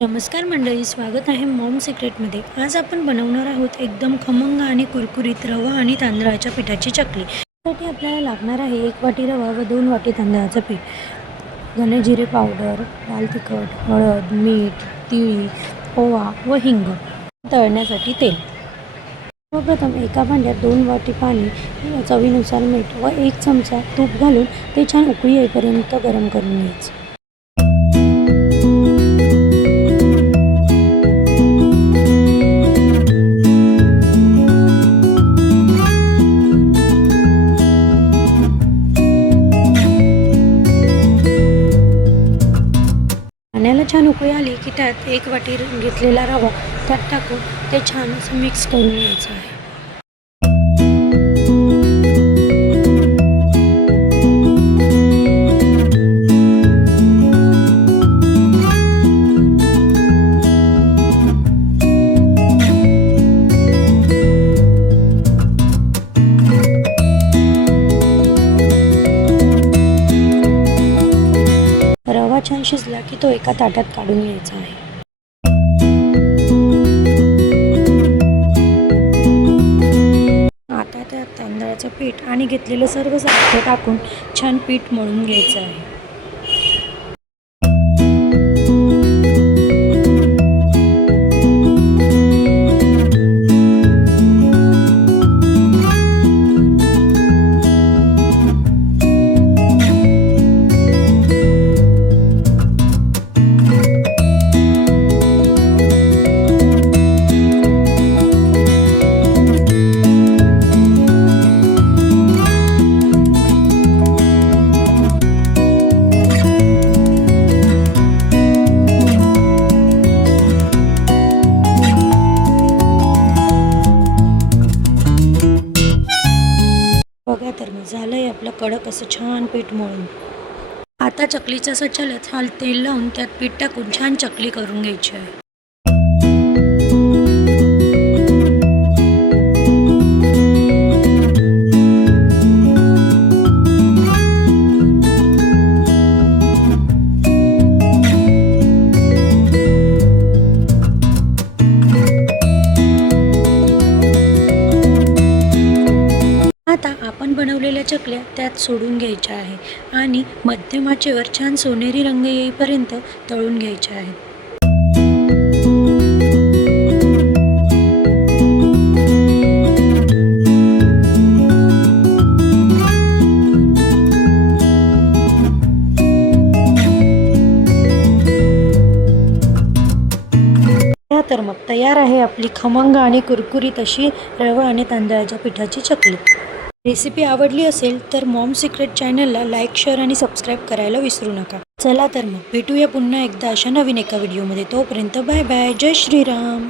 नमस्कार मंडळी, स्वागत आहे मॉम सिक्रेटमध्ये। आज आपण बनवणार आहोत एकदम खमंग आणि कुरकुरीत रवा आणि तांदळाच्या पिठाची चकली। त्यासाठी आपल्याला लागणार आहे 1 वाटी रवा व 2 वाटी तांदळाचं पीठ, धने जिरे पावडर, लाल तिखट, हळद, मीठ, तीळ, ओवा व हिंग, तळण्यासाठी तेल। सर्वप्रथम एका भांड्यात 2 वाटी पाणी, चवीनुसार मीठ व 1 चमचा तूप घालून ते छान उकळी येईपर्यंत गरम करून घ्यायचं। पाण्याला छान उकळी आली की त्यात 1 वाटी घेतलेला रवा त्यात टाकून ते छान असं मिक्स करून घ्यायचं आहे। रवा छान शिजला की तो एका ताटात काढून घ्यायचा आहे। आता त्यात तांदळाचं पीठ आणि घेतलेलं सर्व साहित्य टाकून छान पीठ मळून घ्यायचं आहे। बघा तर मग झालंय आपलं कडक असं छान पीठ मळून। आता चकलीचा सच्यालाच तेल लावून त्यात पीठ टाकून छान चकली करून घ्यायची आहे। आता आपण बनवलेल्या चकल्या त्यात सोडून घ्यायच्या आहे आणि मध्यम आचेवर छान सोनेरी रंग येईपर्यंत तळून घ्यायच्या आहेत। तर मग तयार आहे आपली खमंग आणि कुरकुरीत अशी रवा आणि तांदळाच्या पिठाची चकली। रेसिपी आवडली असेल तर मॉम सिक्रेट चॅनलला लाईक, शेअर आणि सबस्क्राईब करायला विसरू नका। चला तर मग भेटूया पुन्हा एकदा अशा नवीन एका व्हिडिओमध्ये। तोपर्यंत बाय बाय, जय श्रीराम।